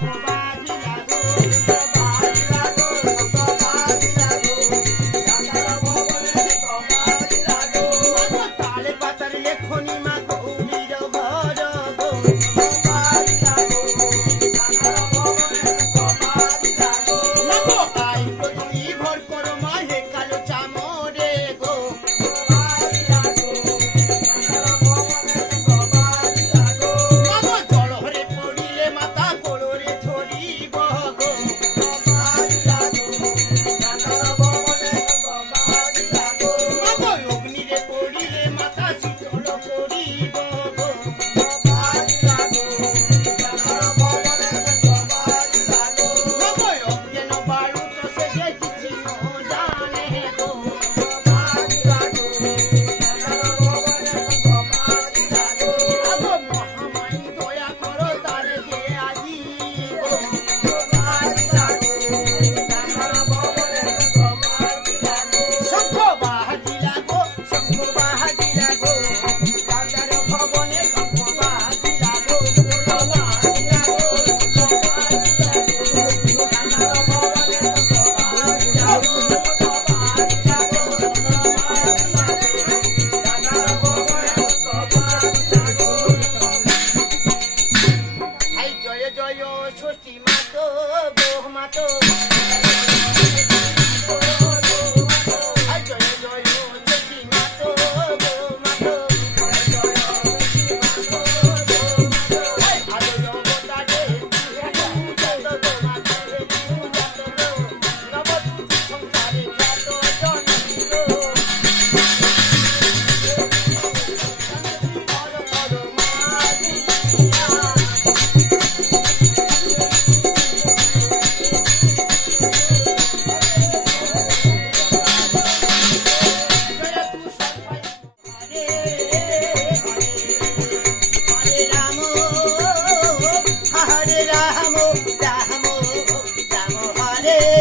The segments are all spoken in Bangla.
Thank you. mato. रे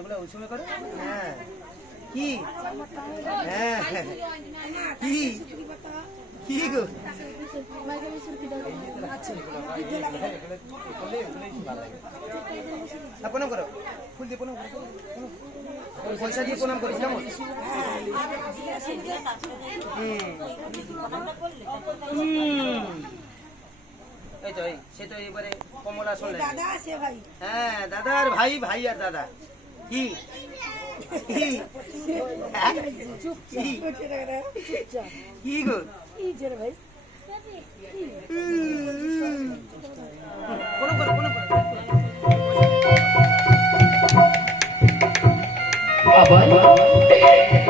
কতগুলো ওই সময় করো? হ্যাঁ। কি? হ্যাঁ। কি? কি গো? প্রণাম করো। ফুল দিয়ে প্রণাম করো পয়সা দিয়ে প্রণাম করিস কেমন। এই তো এই সে তো এবারে কমলা ভাই। হ্যাঁ দাদা আর ভাই ভাই আর দাদা। কি কি হ্যাঁ? কি? কি গো ভাই প্রণাম করো প্রণাম করো আবাই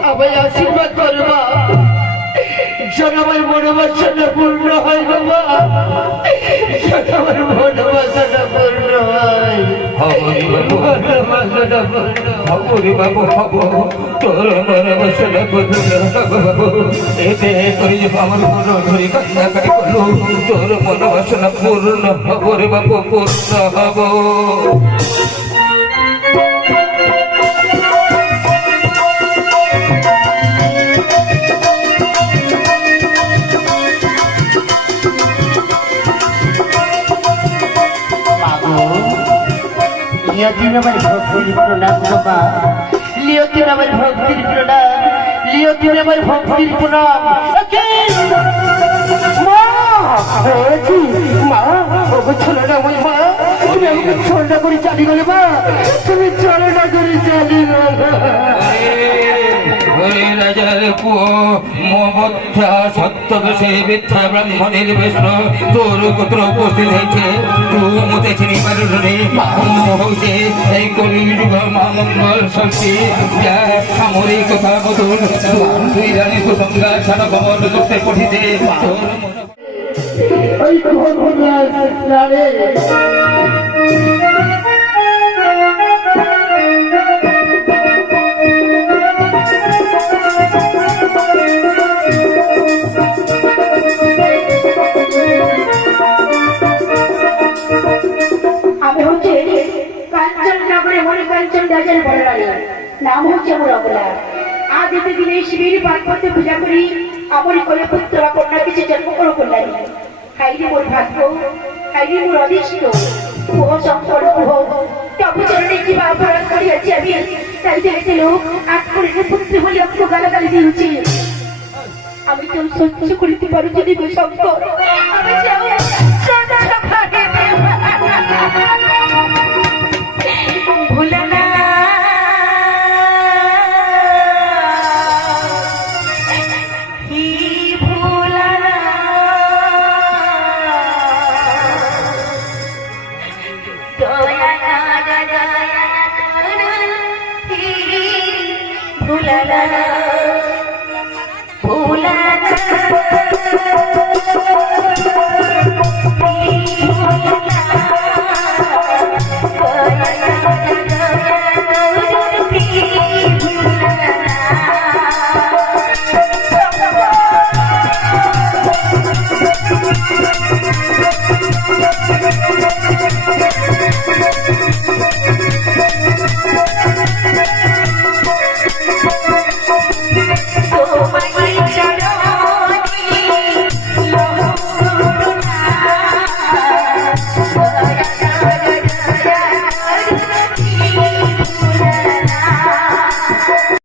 আবাই আশীর্বাদ করবা যেন আমার মনোবাসনা পূর্ণ হয় বাবা যেন আমার মনোবাসনা পূর্ণ হয় মনোবাসনা পূর্ণ। হবরি বাবু এতে পূর্ণ হব রে বাবু, পূর্ণ হব। লিওদিন আমার ভক্তির প্রণাম বাবা। লিওদিন আমার ভক্তির প্রণাম লিওদিন আমার ভক্তির প্রণাম! মা মা ওকে ছোলো না ওই মা, তুমি আমাকে ছোলো করে চালি গেলে মা, তুমি না করে চালি রাজার পুয় মমধ্যা সত্য সে মিথ্যা ব্রাহ্মণের বেশ তোর পুত্র উপস্থিত হয়েছে তুই মতে চিনি পারুনে হচ্ছে এই কলিযুগ মঙ্গল শক্তি। যা সামরিক কথা মতন নাম হচ্ছে আমার অবলা আজ এতে দিনে শিবির পার্বত্য পূজা করি আমার কোলে পুত্র বা কন্যা কিছু জন্ম করো কল্যাণী হাইরে মোর ভাগ্য হাইরে মোর অদৃষ্ট কুহ শঙ্কর কুহ তবু চরণে কি বা অপরাধ করিয়াছি আমি তাই দেখতে লোক আট করে পুত্র বলে অক্ষ গালাগালি দিয়েছি আমি তো সহ্য করিতে পারো যদি গো শঙ্কর আমি పూలనా పూలనా